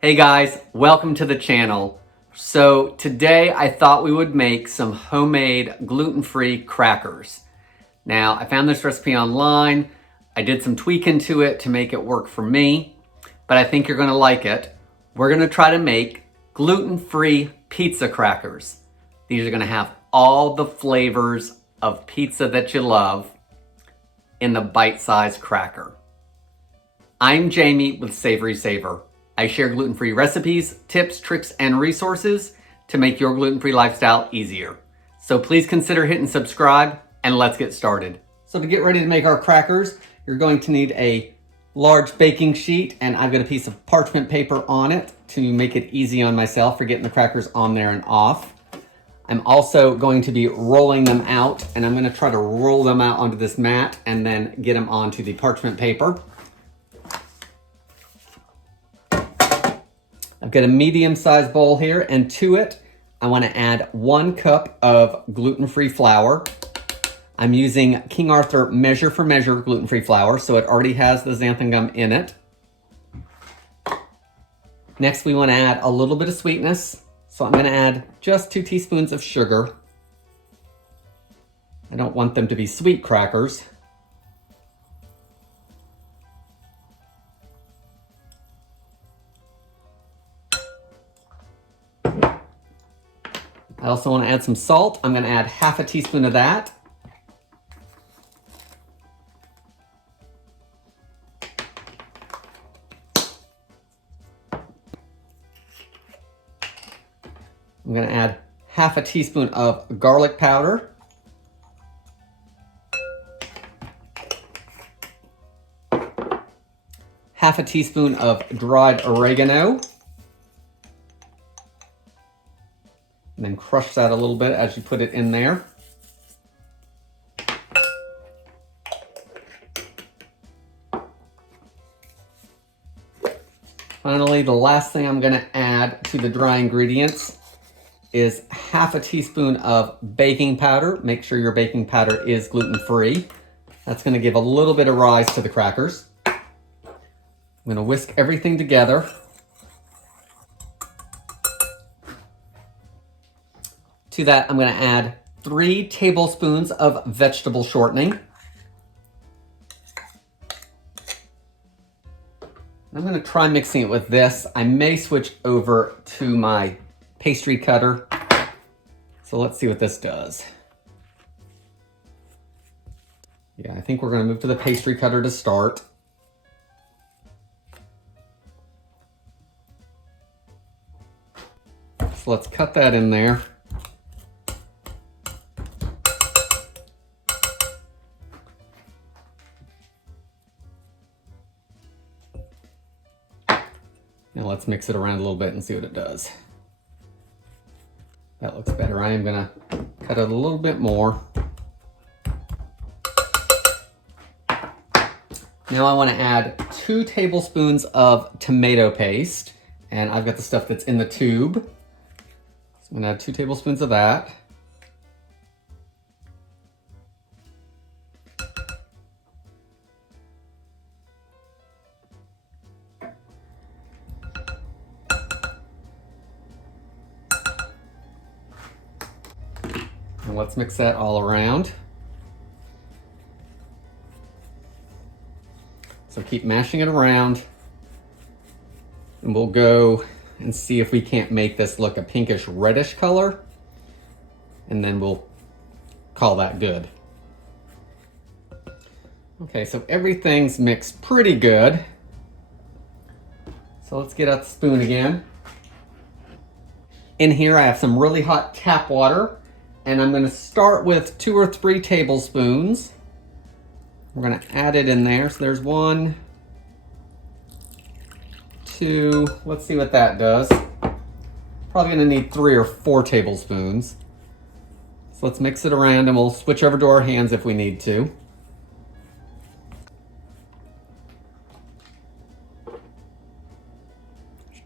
Hey guys, welcome to the channel. So today I thought we would make some homemade gluten-free crackers. Now I found this recipe online. I did some tweaking to it to make it work for me, but I think you're gonna like it. We're gonna try to make gluten-free pizza crackers. These are gonna have all the flavors of pizza that you love in the bite-sized cracker. I'm Jamie with SavorySaver. I share gluten-free recipes, tips, tricks, and resources to make your gluten-free lifestyle easier. So please consider hitting subscribe and let's get started. So to get ready to make our crackers, you're going to need a large baking sheet, and I've got a piece of parchment paper on it to make it easy on myself for getting the crackers on there and off. I'm also going to be rolling them out, and I'm going to try to roll them out onto this mat and then get them onto the parchment paper. I've got a medium-sized bowl here, and to it, I want to add 1 cup of gluten-free flour. I'm using King Arthur measure for measure gluten-free flour, so it already has the xanthan gum in it. Next, we want to add a little bit of sweetness, so I'm going to add just 2 teaspoons of sugar. I don't want them to be sweet crackers. I also want to add some salt. I'm going to add half a teaspoon of that. I'm going to add half a teaspoon of garlic powder. Half a teaspoon of dried oregano. And then crush that a little bit as you put it in there. Finally, the last thing I'm going to add to the dry ingredients is half a teaspoon of baking powder. Make sure your baking powder is gluten-free. That's going to give a little bit of rise to the crackers. I'm going to whisk everything together. To that, I'm going to add 3 tablespoons of vegetable shortening. I'm going to try mixing it with this. I may switch over to my pastry cutter. So let's see what this does. Yeah, I think we're going to move to the pastry cutter to start. So let's cut that in there. Now let's mix it around a little bit and see what it does. That looks better. I am gonna cut it a little bit more. Now I want to add 2 tablespoons of tomato paste, and I've got the stuff that's in the tube. So I'm gonna add 2 tablespoons of that. And let's mix that all around. So keep mashing it around, and we'll go and see if we can't make this look a pinkish reddish color, and then we'll call that good. Okay, so everything's mixed pretty good. So let's get out the spoon again. In here I have some really hot tap water, and I'm going to start with 2 or 3 tablespoons. We're going to add it in there. So there's 1, 2, let's see what that does. Probably going to need 3 or 4 tablespoons. So let's mix it around, and we'll switch over to our hands if we need to.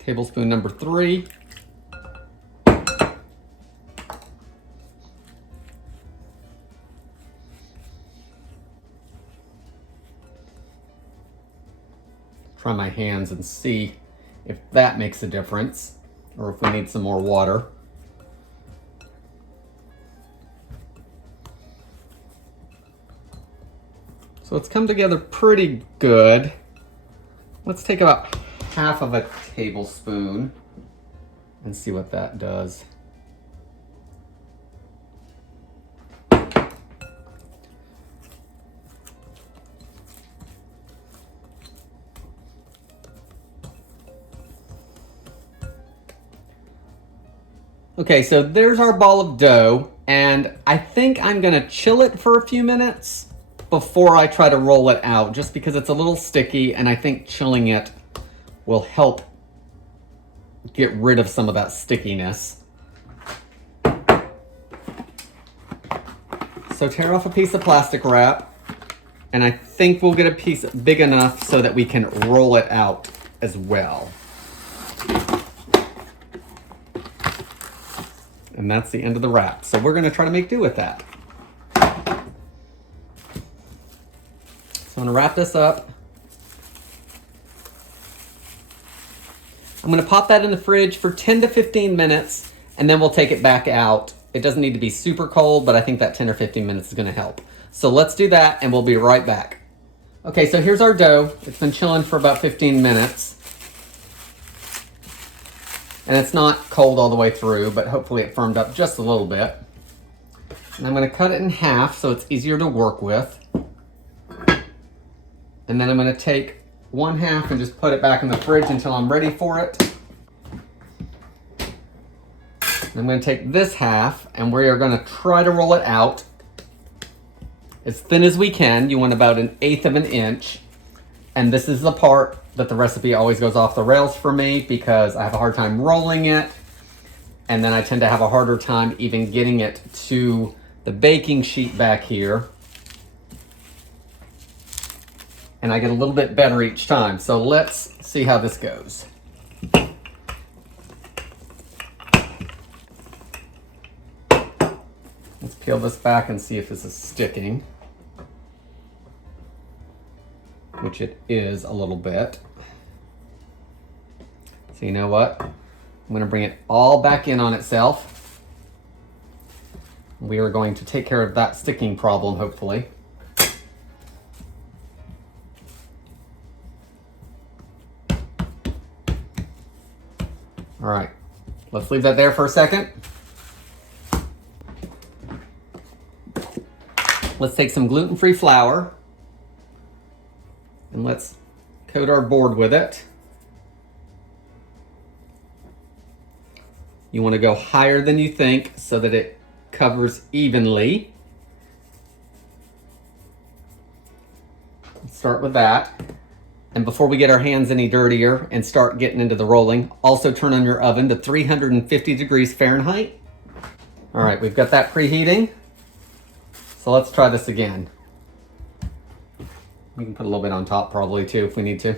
Tablespoon number 3. Try my hands and see if that makes a difference, or if we need some more water. So it's come together pretty good. Let's take about half of a tablespoon and see what that does. Okay, so there's our ball of dough, and I think I'm gonna chill it for a few minutes before I try to roll it out, just because it's a little sticky, and I think chilling it will help get rid of some of that stickiness. So tear off a piece of plastic wrap, and I think we'll get a piece big enough so that we can roll it out as well. And that's the end of the wrap. So we're gonna try to make do with that. So I'm gonna wrap this up. I'm gonna pop that in the fridge for 10 to 15 minutes, and then we'll take it back out. It doesn't need to be super cold, but I think that 10 or 15 minutes is gonna help. So let's do that, and we'll be right back. Okay, so here's our dough. It's been chilling for about 15 minutes. And it's not cold all the way through, but hopefully it firmed up just a little bit. And I'm gonna cut it in half so it's easier to work with. And then I'm gonna take one half and just put it back in the fridge until I'm ready for it. And I'm gonna take this half and we are gonna try to roll it out as thin as we can. You want about 1/8 of an inch. And this is the part that the recipe always goes off the rails for me because I have a hard time rolling it. And then I tend to have a harder time even getting it to the baking sheet back here. And I get a little bit better each time. So let's see how this goes. Let's peel this back and see if this is sticking, which it is a little bit. So you know what? I'm gonna bring it all back in on itself. We are going to take care of that sticking problem, hopefully. All right, let's leave that there for a second. Let's take some gluten-free flour and let's coat our board with it. You want to go higher than you think so that it covers evenly. Let's start with that. And before we get our hands any dirtier and start getting into the rolling, also turn on your oven to 350 degrees Fahrenheit. All right, we've got that preheating. So let's try this again. We can put a little bit on top probably too if we need to.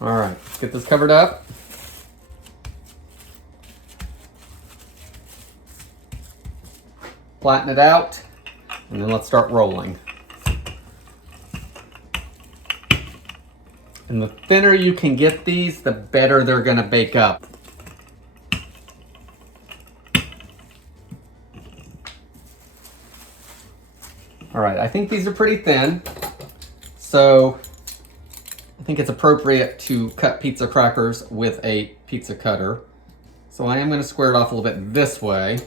All right, let's get this covered up. Flatten it out, and then let's start rolling. And the thinner you can get these, the better they're gonna bake up. All right, I think these are pretty thin, so I think it's appropriate to cut pizza crackers with a pizza cutter. So I am gonna square it off a little bit this way,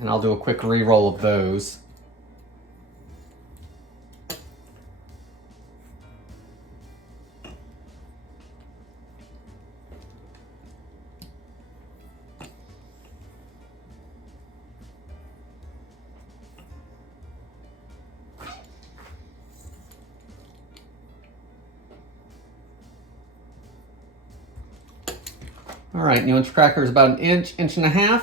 and I'll do a quick re-roll of those. All right, you want your crackers about 1 inch, 1.5 inches.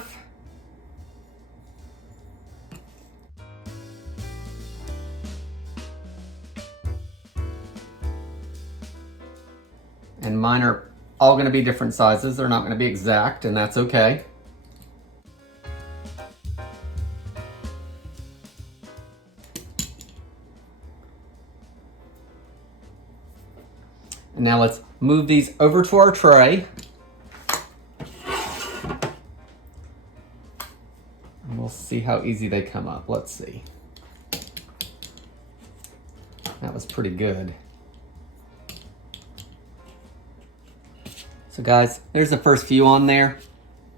And mine are all gonna be different sizes. They're not gonna be exact, and that's okay. And now let's move these over to our tray. And we'll see how easy they come up. Let's see. That was pretty good. So guys, there's the first few on there.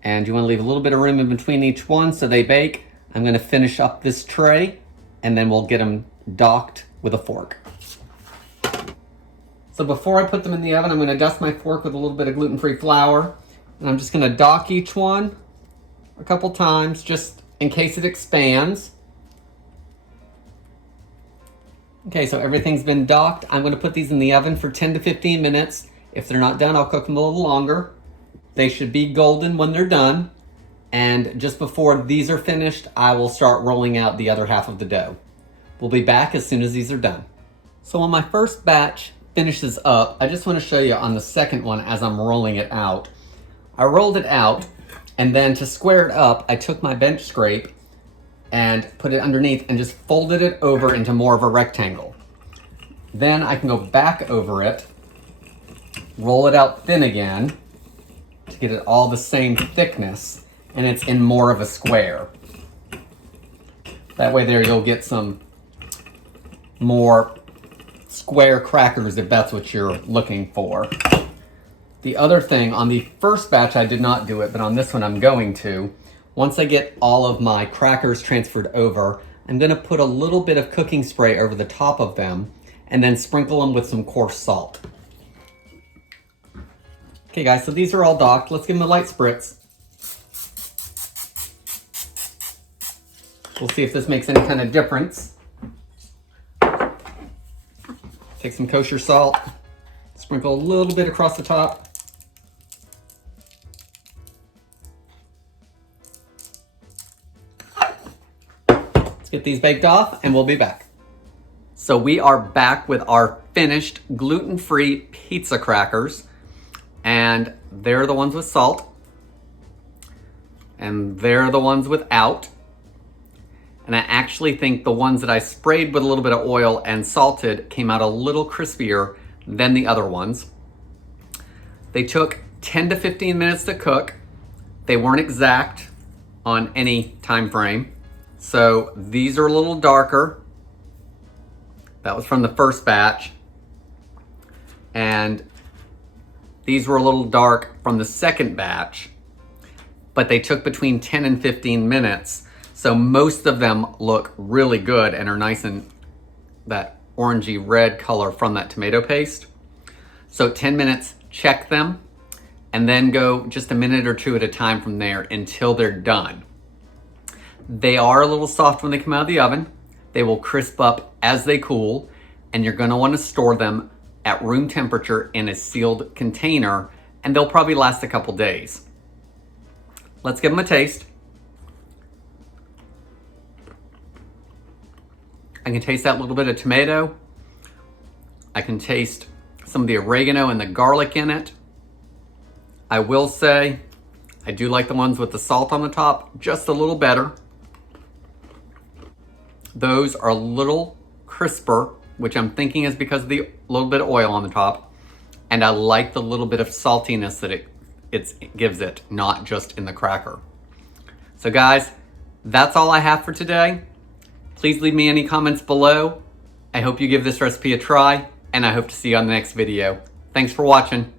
And you want to leave a little bit of room in between each one so they bake. I'm going to finish up this tray and then we'll get them docked with a fork. So before I put them in the oven, I'm going to dust my fork with a little bit of gluten-free flour. And I'm just going to dock each one a couple times just in case it expands. Okay, so everything's been docked. I'm going to put these in the oven for 10 to 15 minutes. If they're not done, I'll cook them a little longer. They should be golden when they're done. And just before these are finished, I will start rolling out the other half of the dough. We'll be back as soon as these are done. So when my first batch finishes up, I just want to show you on the second one as I'm rolling it out. I rolled it out, and then to square it up, I took my bench scrape and put it underneath and just folded it over into more of a rectangle. Then I can go back over it, roll it out thin again to get it all the same thickness, and it's in more of a square. That way there you'll get some more square crackers if that's what you're looking for. The other thing, on the first batch I did not do it, but on this one I'm going to. Once I get all of my crackers transferred over, I'm going to put a little bit of cooking spray over the top of them and then sprinkle them with some coarse salt. Okay guys, so these are all docked. Let's give them a light spritz. We'll see if this makes any kind of difference. Take some kosher salt, sprinkle a little bit across the top. Let's get these baked off and we'll be back. So we are back with our finished gluten-free pizza crackers. And they're the ones with salt. And they're the ones without. And I actually think the ones that I sprayed with a little bit of oil and salted came out a little crispier than the other ones. They took 10 to 15 minutes to cook. They weren't exact on any time frame. So these are a little darker. That was from the first batch. And these were a little dark from the second batch, but they took between 10 and 15 minutes. So most of them look really good and are nice in that orangey red color from that tomato paste. So 10 minutes, check them, and then go just a minute or two at a time from there until they're done. They are a little soft when they come out of the oven. They will crisp up as they cool, and you're gonna wanna store them at room temperature in a sealed container, and they'll probably last a couple days. Let's give them a taste. I can taste that little bit of tomato. I can taste some of the oregano and the garlic in it. I will say, I do like the ones with the salt on the top just a little better. Those are a little crisper, which I'm thinking is because of the little bit of oil on the top. And I like the little bit of saltiness that it gives it, not just in the cracker. So guys, that's all I have for today. Please leave me any comments below. I hope you give this recipe a try, and I hope to see you on the next video. Thanks for watching.